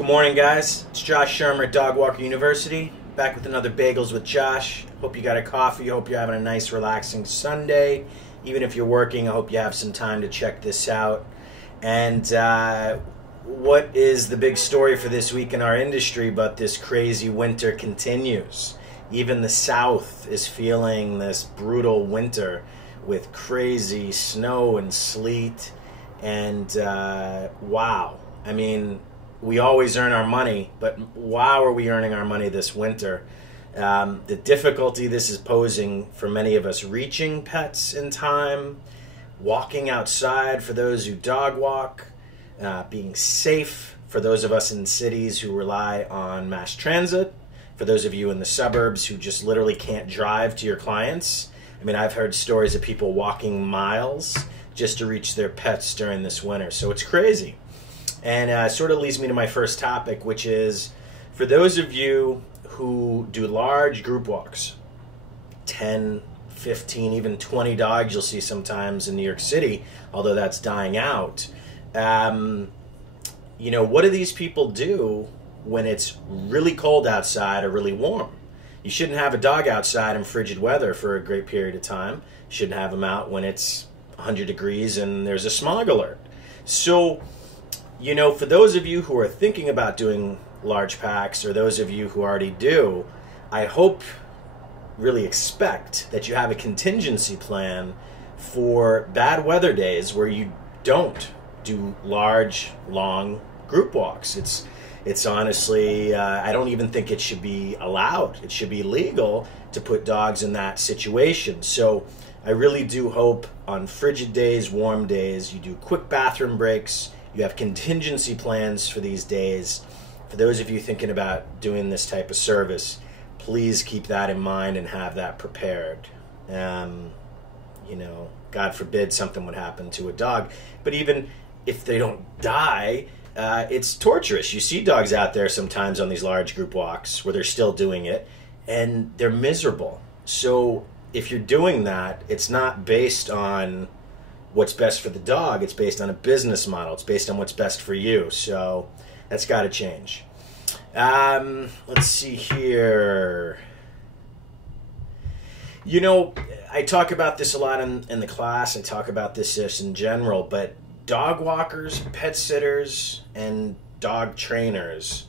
Good morning, guys. It's Josh Shermer at Dog Walker University, back with another Bagels with Josh. Hope you got a coffee. Hope you're having a nice, relaxing Sunday. Even if you're working, I hope you have some time to check this out. And what is the big story for this week in our industry? But this crazy winter continues. Even the South is feeling this brutal winter with crazy snow and sleet. And wow. I mean, we always earn our money, but wow, are we earning our money this winter? The difficulty this is posing for many of us reaching pets in time, walking outside for those who dog walk, being safe for those of us in cities who rely on mass transit, for those of you in the suburbs who just literally can't drive to your clients. I mean, I've heard stories of people walking miles just to reach their pets during this winter, so it's crazy. And sort of leads me to my first topic, which is for those of you who do large group walks, 10, 15, even 20 dogs you'll see sometimes in New York City, although that's dying out. You know, what do these people do when it's really cold outside or really warm? You shouldn't have a dog outside in frigid weather for a great period of time. You shouldn't have them out when it's 100 degrees and there's a smog alert. So, you know, for those of you who are thinking about doing large packs, or those of you who already do, I hope, really expect that you have a contingency plan for bad weather days where you don't do large, long group walks. It's honestly, I don't even think it should be allowed. It should be legal to put dogs in that situation. So I really do hope on frigid days, warm days, you do quick bathroom breaks. You have contingency plans for these days. For those of you thinking about doing this type of service, please keep that in mind and have that prepared. You know, God forbid something would happen to a dog. But even if they don't die, it's torturous. You see dogs out there sometimes on these large group walks where they're still doing it, and they're miserable. So if you're doing that, it's not based on what's best for the dog. It's based on a business model. It's based on what's best for you. So that's got to change. Let's see here. You know, I talk about this a lot in the class. I talk about this just in general, but dog walkers, pet sitters, and dog trainers,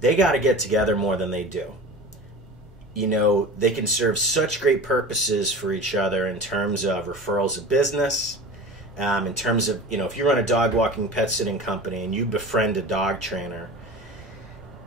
they got to get together more than they do. You know, they can serve such great purposes for each other in terms of referrals of business, in terms of, you know, if you run a dog walking pet sitting company and you befriend a dog trainer,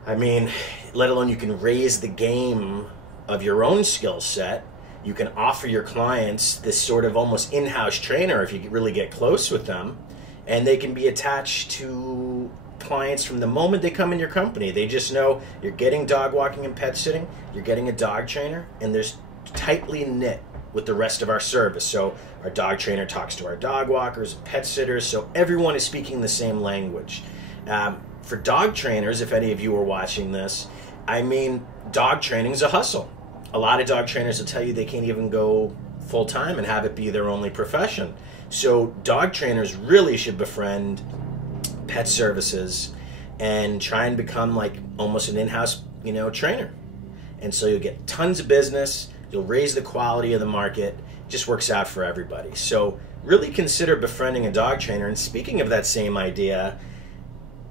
I mean, let alone you can raise the game of your own skill set. You can offer your clients this sort of almost in-house trainer if you really get close with them, and they can be attached to clients from the moment they come in your company. They just know you're getting dog walking and pet sitting, you're getting a dog trainer, and there's tightly knit with the rest of our service. So our dog trainer talks to our dog walkers, pet sitters, so everyone is speaking the same language. For dog trainers, if any of you are watching this, I mean, dog training is a hustle. A lot of dog trainers will tell you they can't even go full-time and have it be their only profession. So dog trainers really should befriend pet services and try and become like almost an in-house, you know, trainer. And so you'll get tons of business, you'll raise the quality of the market, it just works out for everybody. So really consider befriending a dog trainer. And speaking of that same idea,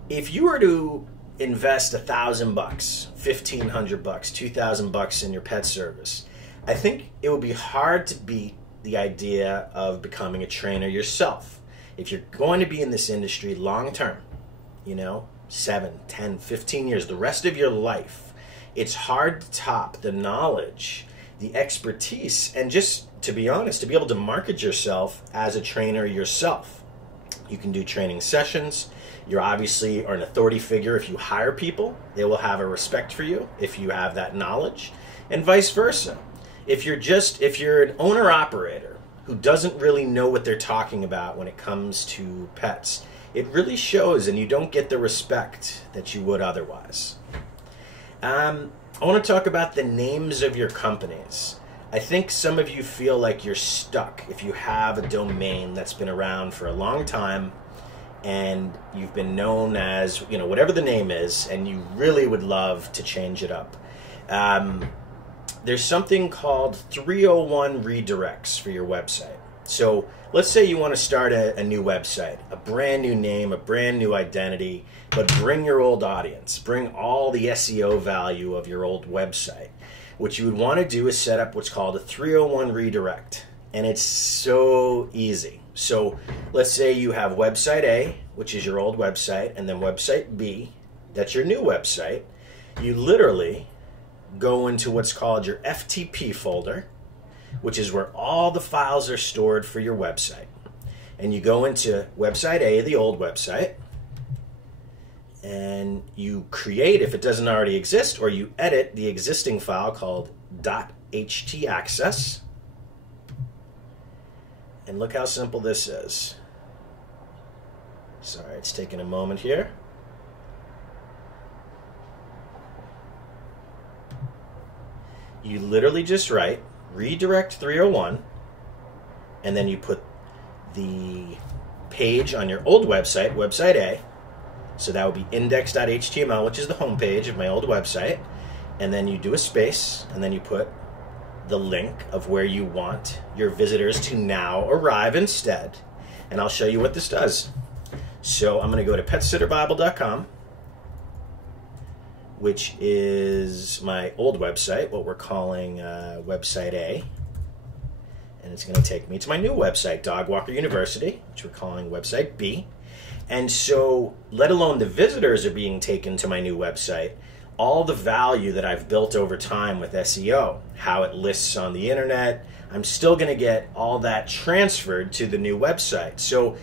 if you were to invest $1,000, $1,500, $2,000 in your pet service, I think it would be hard to beat the idea of becoming a trainer yourself. If you're going to be in this industry long term, you know, 7, 10, 15 years, the rest of your life, it's hard to top the knowledge, the expertise, and just, to be honest, to be able to market yourself as a trainer yourself. You can do training sessions. You obviously are an authority figure. If you hire people, they will have a respect for you if you have that knowledge, and vice versa. If you're an owner-operator who doesn't really know what they're talking about when it comes to pets, it really shows, and you don't get the respect that you would otherwise. I want to talk about the names of your companies. I think some of you feel like you're stuck if you have a domain that's been around for a long time and you've been known as, you know, whatever the name is, and you really would love to change it up. There's something called 301 redirects for your website. So let's say you want to start a new website, a brand new name, a brand new identity, but bring your old audience, bring all the SEO value of your old website. What you would want to do is set up what's called a 301 redirect, and it's so easy. So let's say you have website A, which is your old website, and then website B, that's your new website. You literally go into what's called your FTP folder, which is where all the files are stored for your website. And you go into website A, the old website, and you create, if it doesn't already exist, or you edit the existing file called .htaccess. And look how simple this is. Sorry, it's taking a moment here. You literally just write redirect 301, and then you put the page on your old website, website A. So that would be index.html, which is the home page of my old website. And then you do a space, and then you put the link of where you want your visitors to now arrive instead. And I'll show you what this does. So I'm going to go to petsitterbible.com, which is my old website, what we're calling website A. And it's going to take me to my new website, Dog Walker University, which we're calling website B. And so, let alone the visitors are being taken to my new website, all the value that I've built over time with SEO, how it lists on the internet, I'm still going to get all that transferred to the new website. So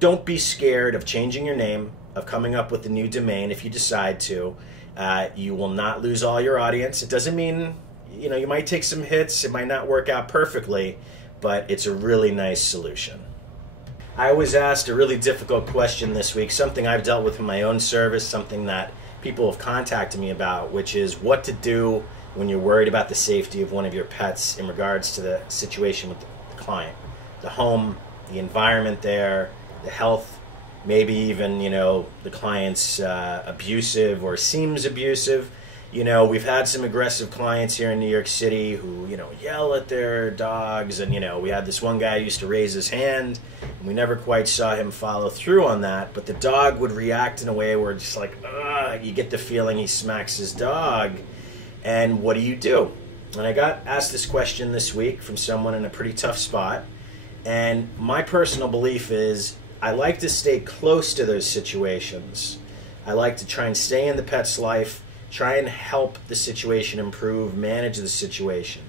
don't be scared of changing your name, of coming up with a new domain if you decide to. You will not lose all your audience. It doesn't mean, you know, you might take some hits, it might not work out perfectly, but it's a really nice solution. I was asked a really difficult question this week, something I've dealt with in my own service, something that people have contacted me about, which is what to do when you're worried about the safety of one of your pets in regards to the situation with the client. The home, the environment there, the health, maybe even, you know, the client's abusive or seems abusive. You know, we've had some aggressive clients here in New York City who, you know, yell at their dogs. And, you know, we had this one guy who used to raise his hand, and we never quite saw him follow through on that. But the dog would react in a way where just like, you get the feeling he smacks his dog. And what do you do? And I got asked this question this week from someone in a pretty tough spot. And my personal belief is I like to stay close to those situations. I like to try and stay in the pet's life, try and help the situation improve, manage the situation.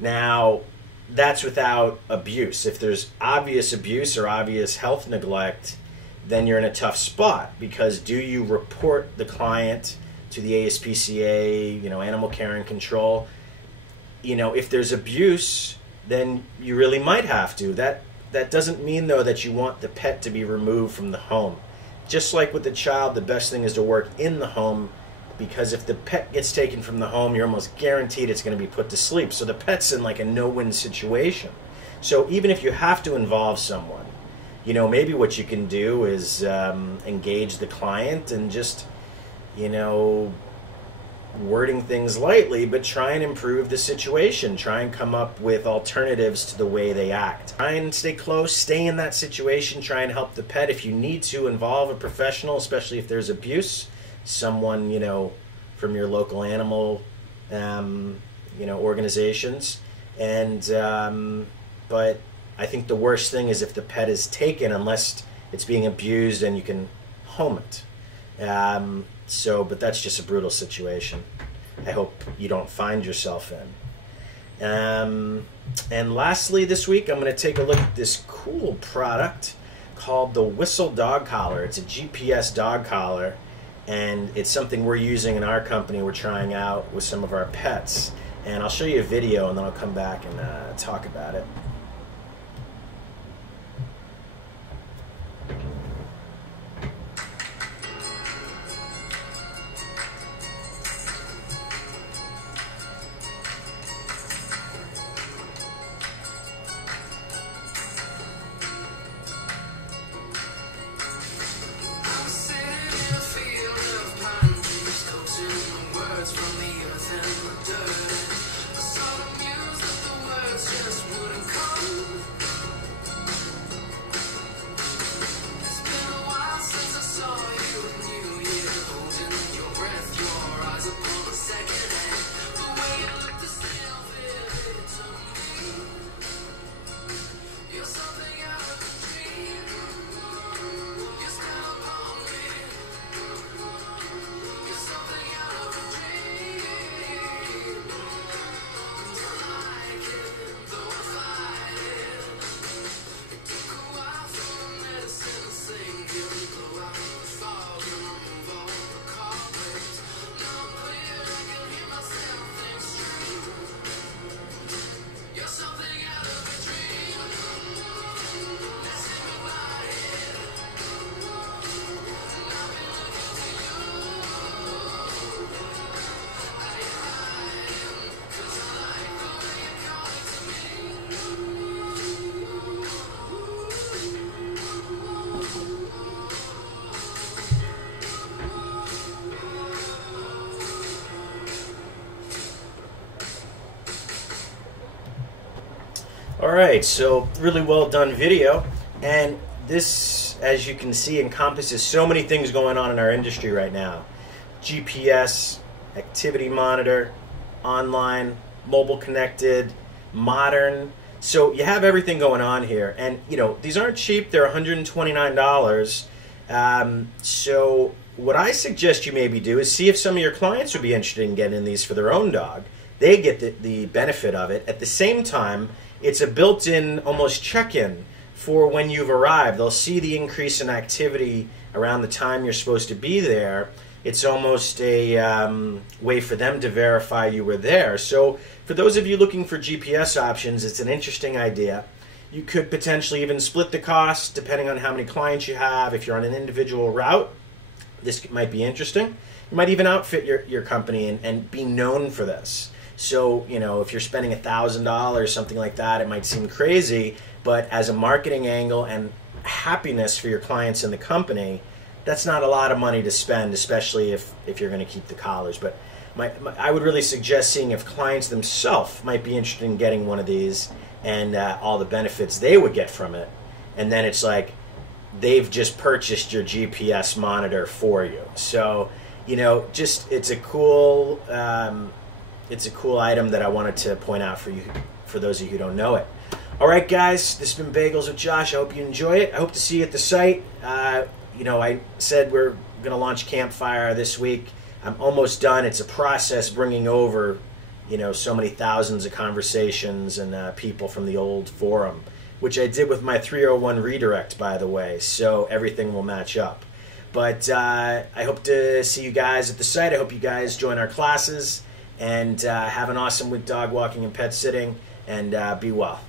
Now, that's without abuse. If there's obvious abuse or obvious health neglect, then you're in a tough spot, because do you report the client to the ASPCA, you know, Animal Care and Control? You know, if there's abuse, then you really might have to. That doesn't mean, though, that you want the pet to be removed from the home. Just like with the child, the best thing is to work in the home, because if the pet gets taken from the home, you're almost guaranteed it's going to be put to sleep. So the pet's in like a no-win situation. So even if you have to involve someone, you know, maybe what you can do is engage the client and just, you know, wording things lightly, but try and improve the situation. Try and come up with alternatives to the way they act. Try and stay close, stay in that situation, try and help the pet. If you need to, involve a professional, especially if there's abuse. Someone, you know, from your local animal, you know, organizations. And, but I think the worst thing is if the pet is taken, unless it's being abused and you can home it. But that's just a brutal situation. I hope you don't find yourself in. And lastly this week, I'm going to take a look at this cool product called the Whistle Dog Collar. It's a GPS dog collar. And it's something we're using in our company. We're trying out with some of our pets. And I'll show you a video, and then I'll come back and talk about it. All right, so really well done video, and this, as you can see, encompasses so many things going on in our industry right now. GPS, activity monitor, online, mobile connected, modern. So you have everything going on here, and these aren't cheap. They're $129. So what I suggest you maybe do is see if some of your clients would be interested in getting these for their own dog. They get the benefit of it. At the same time, it's a built-in almost check-in for when you've arrived. They'll see the increase in activity around the time you're supposed to be there. It's almost a way for them to verify you were there. So for those of you looking for GPS options, it's an interesting idea. You could potentially even split the cost depending on how many clients you have. If you're on an individual route, this might be interesting. You might even outfit your company and be known for this. So, if you're spending $1,000, something like that, it might seem crazy, but as a marketing angle and happiness for your clients and the company, that's not a lot of money to spend, especially if you're going to keep the collars. But I would really suggest seeing if clients themselves might be interested in getting one of these and all the benefits they would get from it. And then it's like they've just purchased your GPS monitor for you. So, it's a cool... it's a cool item that I wanted to point out for you, for those of you who don't know it. All right, guys, this has been Bagels with Josh. I hope you enjoy it. I hope to see you at the site. I said we're going to launch Campfire this week. I'm almost done. It's a process bringing over, so many thousands of conversations and people from the old forum, which I did with my 301 redirect, by the way, so everything will match up. But I hope to see you guys at the site. I hope you guys join our classes. And have an awesome week dog walking and pet sitting, and be well.